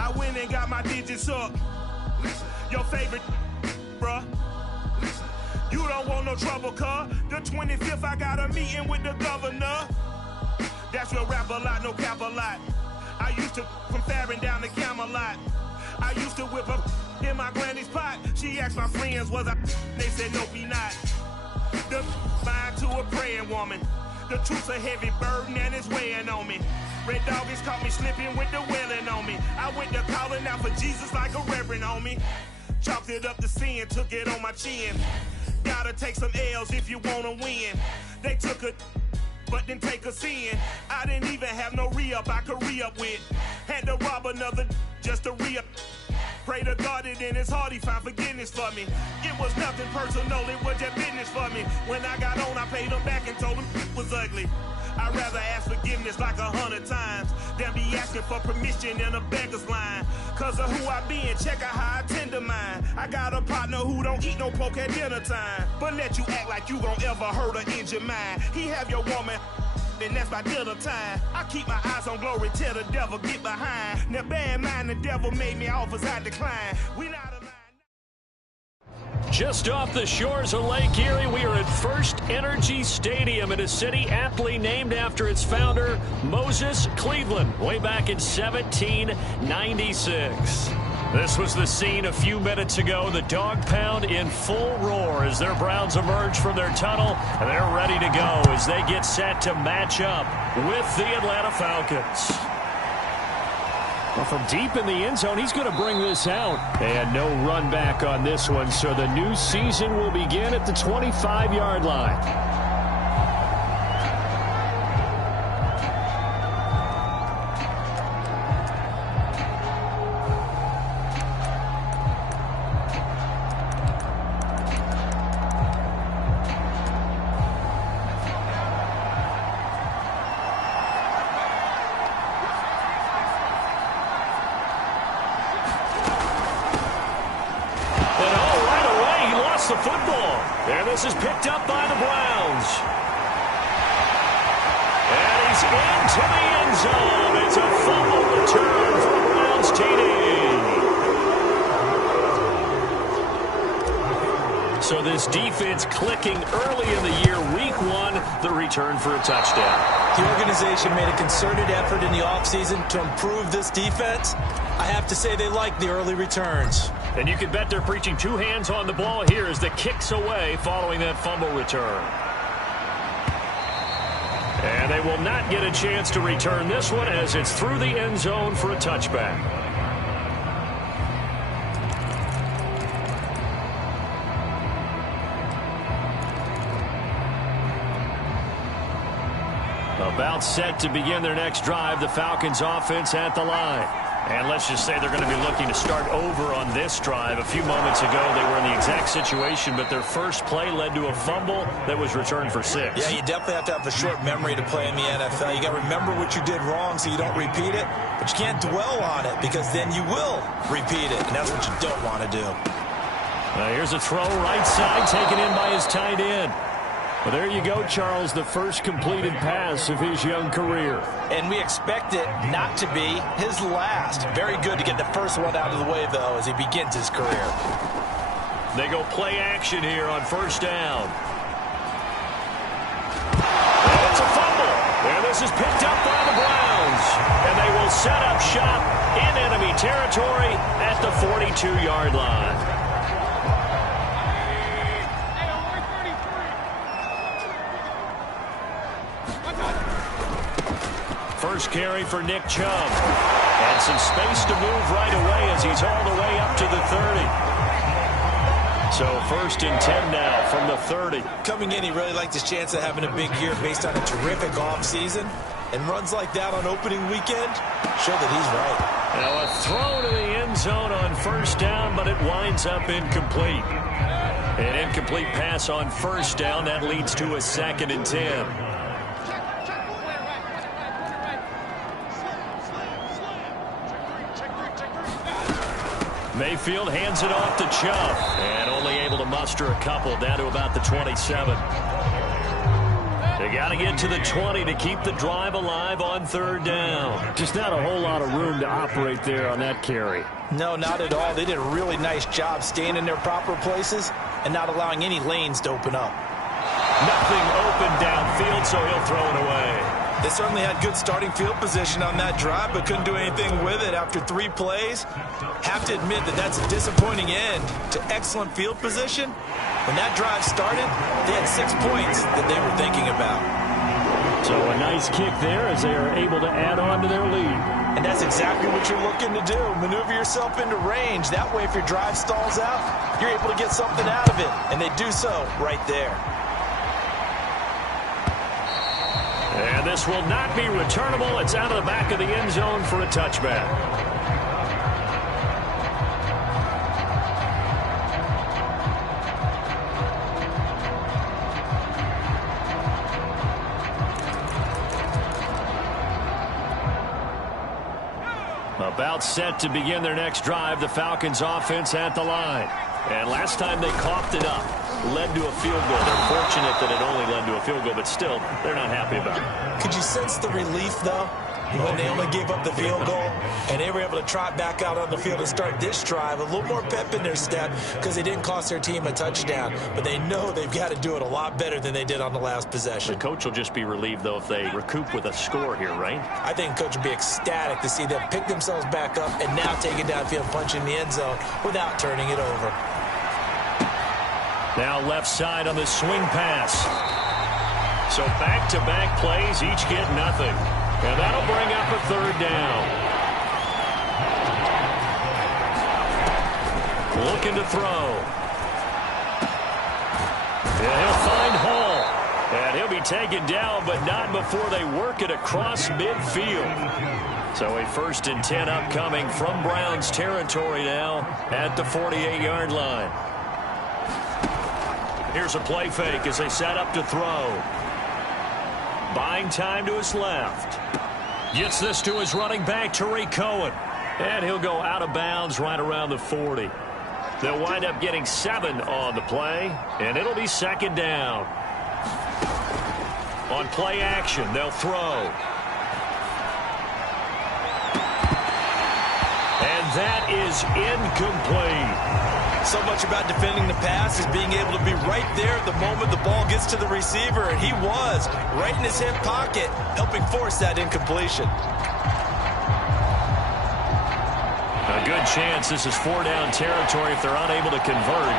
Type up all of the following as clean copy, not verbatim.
I went and got my digits up. Your favorite, bruh. You don't want no trouble, cuz. The 25th, I got a meeting with the governor. That's real rap a lot, no cap a lot. I used to from Farron down to Camelot. I used to whip up in my granny's pot. She asked my friends, was I? They said, no, we not. The fine to a praying woman. The truth's a heavy burden and it's weighing on me. Red doggies caught me slipping with the wailing on me. I went to calling out for Jesus like a reverend on me. Chalked it up to sin, took it on my chin. Gotta take some L's if you wanna win. They took a but didn't take a sin. I didn't even have no re-up I could re-up with. Had to rob another just to re-up. Pray to God that in his heart he found forgiveness for me. It was nothing personal, it was just business for me. When I got on, I paid him back and told him it was ugly. I'd rather ask forgiveness like 100 times than be asking for permission in a beggar's line. Cause of who I be and check out how I tend to mine. I got a partner who don't eat no pork at dinner time, but let you act like you gon' ever hurt or injure mine. He have your woman and that's by dinner time. I keep my eyes on glory till the devil get behind. Now bear in mind the devil made me offers I decline. We not aligned. Just off the shores of Lake Erie, we are at First Energy Stadium in a city aptly named after its founder, Moses Cleveland, way back in 1796. This was the scene a few minutes ago. The dog pound in full roar as their Browns emerge from their tunnel, and they're ready to go as they get set to match up with the Atlanta Falcons. Well, from deep in the end zone, he's going to bring this out. And no run back on this one, so the new season will begin at the 25-yard line. The football. And this is picked up by the Browns. And he's into the end zone. It's a fumble return for a Browns TD. So this defense clicking early in the year. Week 1, the return for a touchdown. The organization made a concerted effort in the offseason to improve this defense. I have to say they like the early returns. And you can bet they're preaching 2 hands on the ball here as the kick's away following that fumble return. And they will not get a chance to return this one as it's through the end zone for a touchback. About set to begin their next drive, the Falcons offense at the line. And let's just say they're going to be looking to start over on this drive. A few moments ago, they were in the exact situation, but their first play led to a fumble that was returned for 6. Yeah, you definitely have to have a short memory to play in the NFL. You got to remember what you did wrong so you don't repeat it, but you can't dwell on it because then you will repeat it, and that's what you don't want to do. Here's a throw right side taken in by his tight end. Well, there you go, Charles, the first completed pass of his young career. And we expect it not to be his last. Very good to get the first one out of the way, though, as he begins his career. They go play action here on first down. And it's a fumble. And this is picked up by the Browns. And they will set up shop in enemy territory at the 42-yard line. First carry for Nick Chubb. And some space to move right away as he's all the way up to the 30. So 1st and 10 now from the 30. Coming in, he really liked his chance of having a big year based on a terrific offseason. And runs like that on opening weekend show that he's right. Now a throw to the end zone on first down, but it winds up incomplete. An incomplete pass on first down. That leads to a 2nd and 10. Mayfield hands it off to Chubb, and only able to muster a couple down to about the 27. They got to get to the 20 to keep the drive alive on third down. Just not a whole lot of room to operate there on that carry. No, not at all. They did a really nice job staying in their proper places and not allowing any lanes to open up. Nothing open downfield, so he'll throw it away. They certainly had good starting field position on that drive, but couldn't do anything with it after 3 plays. Have to admit that that's a disappointing end to excellent field position. When that drive started, they had 6 points that they were thinking about. So a nice kick there as they are able to add on to their lead. And that's exactly what you're looking to do. Maneuver yourself into range. That way, if your drive stalls out, you're able to get something out of it. And they do so right there. And this will not be returnable. It's out of the back of the end zone for a touchback. About set to begin their next drive, the Falcons offense at the line. And last time they coughed it up, led to a field goal. They're fortunate that it only led to a field goal, but still, they're not happy about it. Could you sense the relief, though, when they only gave up the field goal and they were able to trot back out on the field and start this drive? A little more pep in their step because they didn't cost their team a touchdown, but they know they've got to do it a lot better than they did on the last possession. The coach will just be relieved, though, if they recoup with a score here, right? I think the coach will be ecstatic to see them pick themselves back up and now take it downfield, punch in the end zone without turning it over. Now left side on the swing pass. So back-to-back plays, each get nothing. And that'll bring up a third down. Looking to throw. And he'll find Hall. And he'll be taken down, but not before they work it across midfield. So a 1st and 10 upcoming from Browns territory now at the 48-yard line. Here's a play fake as they set up to throw. Buying time to his left. Gets this to his running back, Tariq Cohen. And he'll go out of bounds right around the 40. They'll wind up getting 7 on the play, and it'll be 2nd down. On play action, they'll throw. And that is incomplete. So much about defending the pass is being able to be right there at the moment the ball gets to the receiver, and he was right in his hip pocket, helping force that incompletion. A good chance this is 4-down territory if they're unable to convert.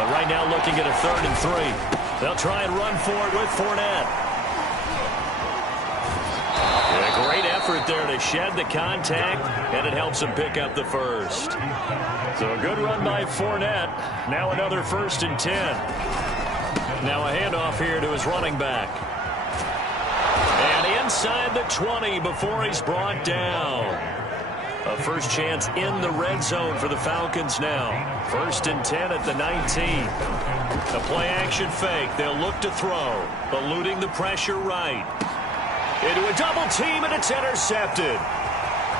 But right now looking at a 3rd and 3. They'll try and run for it with Fournette. A great effort there to shed the contact, and it helps him pick up the first. So a good run by Fournette. Now another 1st and 10. Now a handoff here to his running back. And inside the 20 before he's brought down. A first chance in the red zone for the Falcons now. 1st and 10 at the 19. A play action fake. They'll look to throw. Eluding the pressure right. Into a double team, and it's intercepted.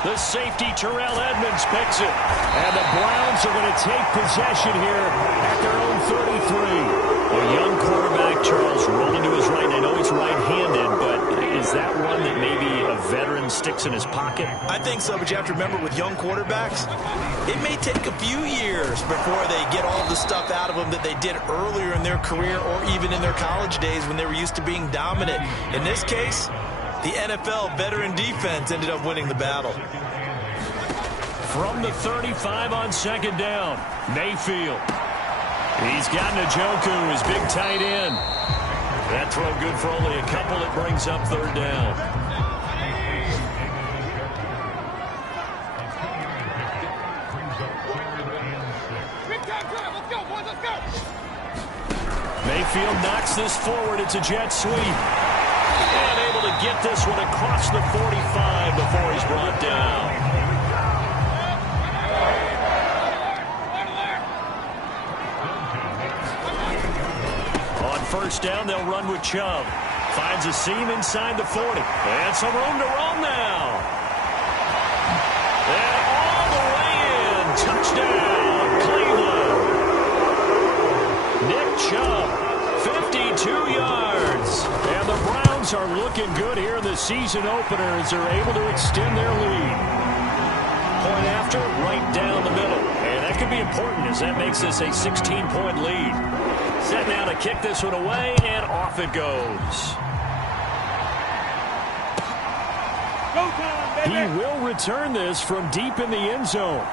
The safety, Terrell Edmonds, picks it. And the Browns are going to take possession here at their own 33. A young quarterback, Charles, rolling to his right. And I know he's right-handed, but is that one that maybe a veteran sticks in his pocket? I think so, but you have to remember with young quarterbacks, it may take a few years before they get all the stuff out of them that they did earlier in their career or even in their college days when they were used to being dominant. In this case, the NFL veteran defense ended up winning the battle. From the 35 on 2nd down, Mayfield. He's got Njoku, his big tight end. That throw good for only a couple. It brings up 3rd down. Mayfield knocks this forward. It's a jet sweep. And able to get this one across the 45 before he's brought down. On 1st down, they'll run with Chubb. Finds a seam inside the 40. And some room to roam now. And all the way in. Touchdown, Cleveland. Nick Chubb, 52 yards. And the Browns Falcons are looking good here in the season opener as they're able to extend their lead. Point after, right down the middle. And that could be important as that makes this a 16-point lead. Set now to kick this one away, and off it goes. He will return this from deep in the end zone.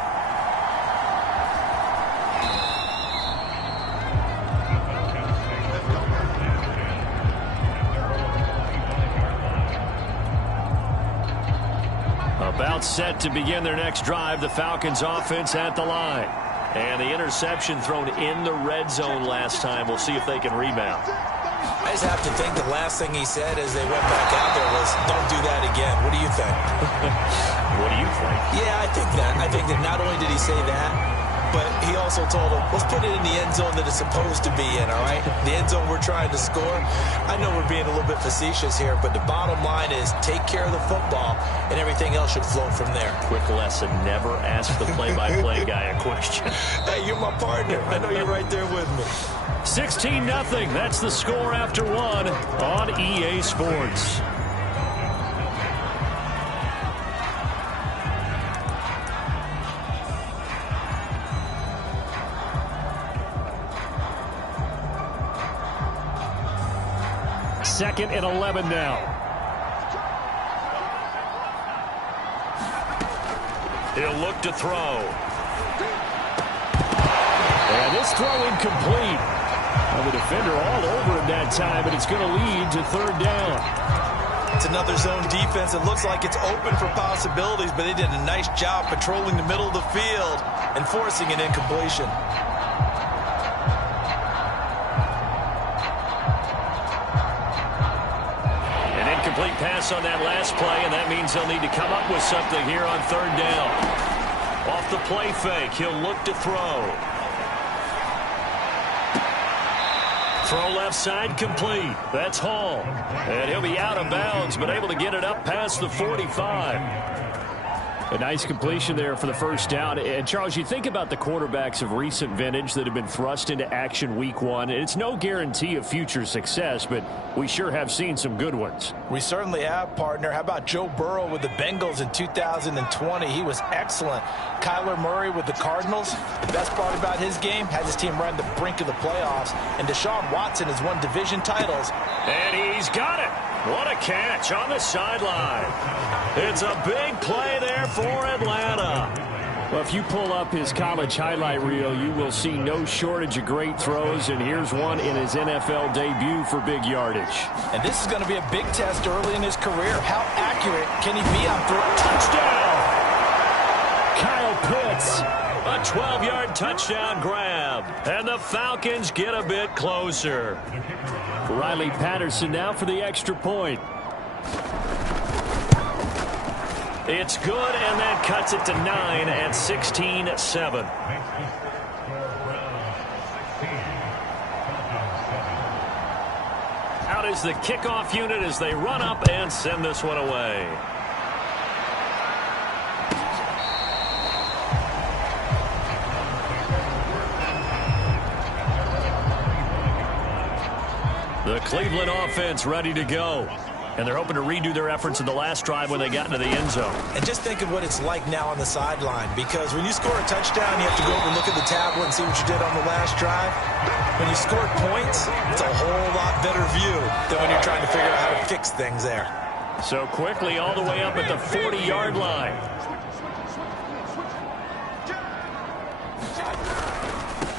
About set to begin their next drive, the Falcons offense at the line. And the interception thrown in the red zone last time. We'll see if they can rebound. I just have to think the last thing he said as they went back out there was, don't do that again. What do you think? What do you think? Yeah, I think that. I think that not only did he say that, but he also told him, let's put it in the end zone that it's supposed to be in, all right? The end zone we're trying to score. I know we're being a little bit facetious here, but the bottom line is take care of the football, and everything else should flow from there. Quick lesson, never ask the play-by-play guy a question. Hey, you're my partner. I know you're right there with me. 16-0. That's the score after one on EA Sports. Second and 11 now. He'll look to throw. And this throw incomplete. Well, the defender all over him that time, but it's going to lead to third down. It's another zone defense. It looks like it's open for possibilities, but they did a nice job patrolling the middle of the field and forcing an incompletion. Complete pass on that last play, and that means they'll need to come up with something here on third down. Off the play fake, he'll look to throw. Throw left side complete. That's Hall. And he'll be out of bounds, but able to get it up past the 45. A nice completion there for the first down. And, Charles, you think about the quarterbacks of recent vintage that have been thrust into action week one. It's no guarantee of future success, but we sure have seen some good ones. We certainly have, partner. How about Joe Burrow with the Bengals in 2020? He was excellent. Kyler Murray with the Cardinals. The best part about his game, had his team right on the brink of the playoffs. And Deshaun Watson has won division titles. And he's got it. What a catch on the sideline. It's a big play there for Atlanta. Well, if you pull up his college highlight reel, you will see no shortage of great throws, and here's one in his NFL debut for big yardage. And this is going to be a big test early in his career. How accurate can he be on throw? Touchdown! Kyle Pitts. A 12-yard touchdown grab. And the Falcons get a bit closer. Riley Patterson now for the extra point. It's good, and that cuts it to 9 at 16-7. Out is the kickoff unit as they run up and send this one away. The Cleveland offense ready to go. And they're hoping to redo their efforts in the last drive when they got into the end zone. And just think of what it's like now on the sideline, because when you score a touchdown, you have to go over and look at the tablet and see what you did on the last drive. When you score points, it's a whole lot better view than when you're trying to figure out how to fix things there. So quickly all the way up at the 40-yard line.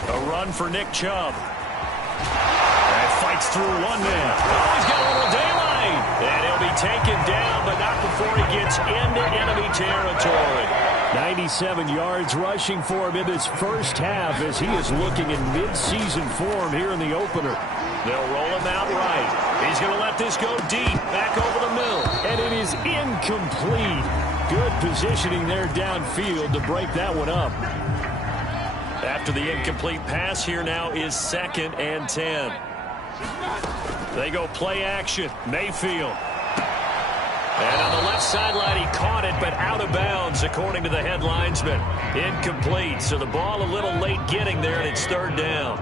A run for Nick Chubb. And fights through one man. Oh, he's got a little daylight. And he'll be taken down, but not before he gets into enemy territory. 97 yards rushing for him in this first half as he is looking in mid-season form here in the opener. They'll roll him out right. He's going to let this go deep, back over the middle. And it is incomplete. Good positioning there downfield to break that one up. After the incomplete pass, here now is 2nd and 10. They go play action. Mayfield. And on the left sideline, he caught it, but out of bounds, according to the head linesman. Incomplete. So the ball a little late getting there, and it's 3rd down.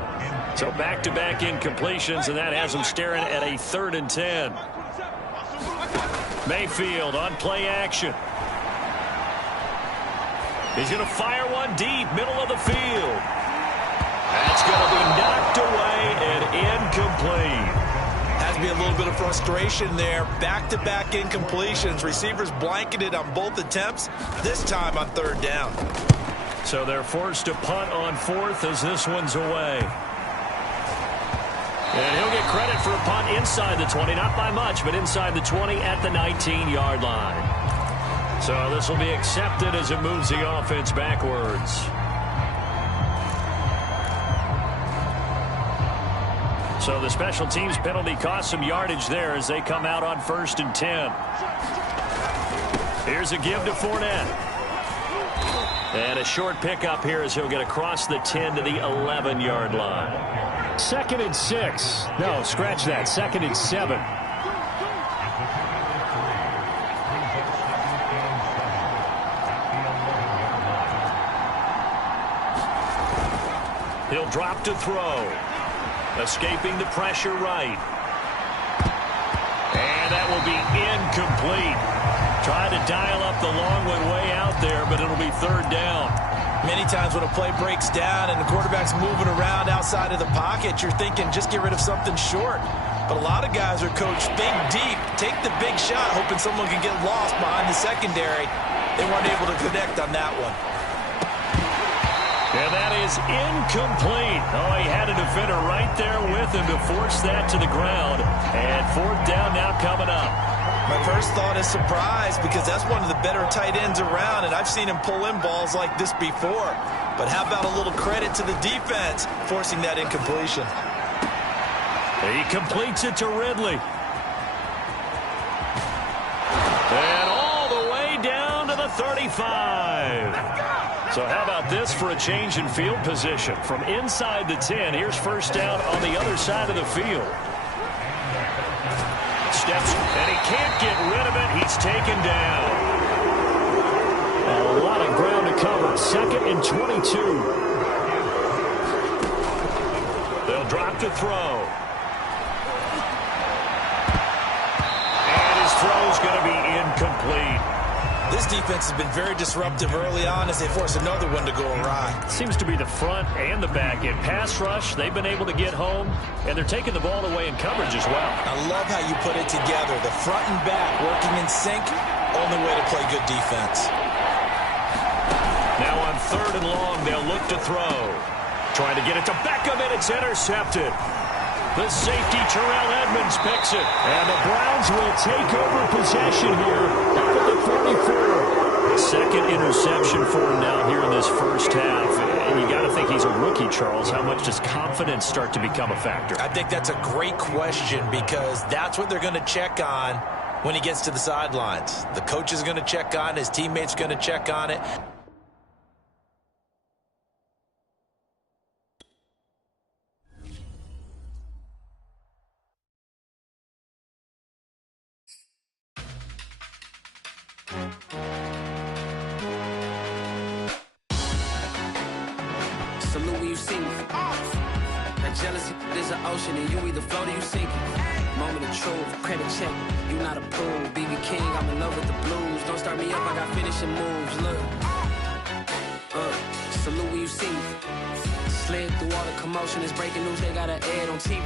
So back-to-back incompletions, and that has them staring at a 3rd and 10. Mayfield on play action. He's going to fire one deep, middle of the field. That's going to be knocked away and incomplete. Has to be a little bit of frustration there. Back-to-back incompletions. Receivers blanketed on both attempts, this time on third down. So they're forced to punt on fourth as this one's away. And he'll get credit for a punt inside the 20, not by much, but inside the 20 at the 19-yard line. So this will be accepted as it moves the offense backwards. So the special teams penalty cost some yardage there as they come out on 1st and 10. Here's a give to Fournette. And a short pickup here as he'll get across the 10 to the 11-yard line. 2nd and 6. No, scratch that. 2nd and 7. He'll drop to throw. Escaping the pressure right. And that will be incomplete. Try to dial up the long one way out there, but it'll be third down. Many times when a play breaks down and the quarterback's moving around outside of the pocket, you're thinking just get rid of something short. But a lot of guys are coached, think deep, take the big shot, hoping someone can get lost behind the secondary. They weren't able to connect on that one. And that is incomplete. Oh, he had a defender right there with him to force that to the ground. And fourth down now coming up. My first thought is surprise because that's one of the better tight ends around, and I've seen him pull in balls like this before. But how about a little credit to the defense forcing that incompletion? He completes it to Ridley. And all the way down to the 35. So how about this for a change in field position? From inside the 10, here's first down on the other side of the field. Steps, and he can't get rid of it. He's taken down. A lot of ground to cover. 2nd and 22. They'll drop to throw. And his throw's going to be incomplete. This defense has been very disruptive early on as they force another one to go awry. Seems to be the front and the back end. Pass rush, they've been able to get home, and they're taking the ball away in coverage as well. I love how you put it together. The front and back working in sync, only way to play good defense. Now on 3rd and long, they'll look to throw. Trying to get it to Beckham, and it's intercepted. The safety, Terrell Edmonds, picks it. And the Browns will take over possession here up at the 44. Second interception for him now here in this first half. And you got to think he's a rookie, Charles. How much does confidence start to become a factor? I think that's a great question because that's what they're going to check on when he gets to the sidelines. The coach is going to check on it. His teammates are going to check on it. Salute when you see me. That jealousy is an ocean, and you either float or you sink it. Moment of truth, credit check, you not approved. BB King, I'm in love with the blues. Don't start me up, I got finishing moves. Look, salute when you see me. Slid through all the commotion, it's breaking news, they got an ad on TV.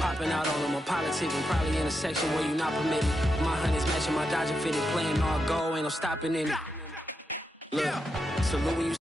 Popping out on them on politicking, probably in a section where you not permitted. My honey's matching my Dodger fitted, playing all go, ain't no stopping in it. Look, salute when you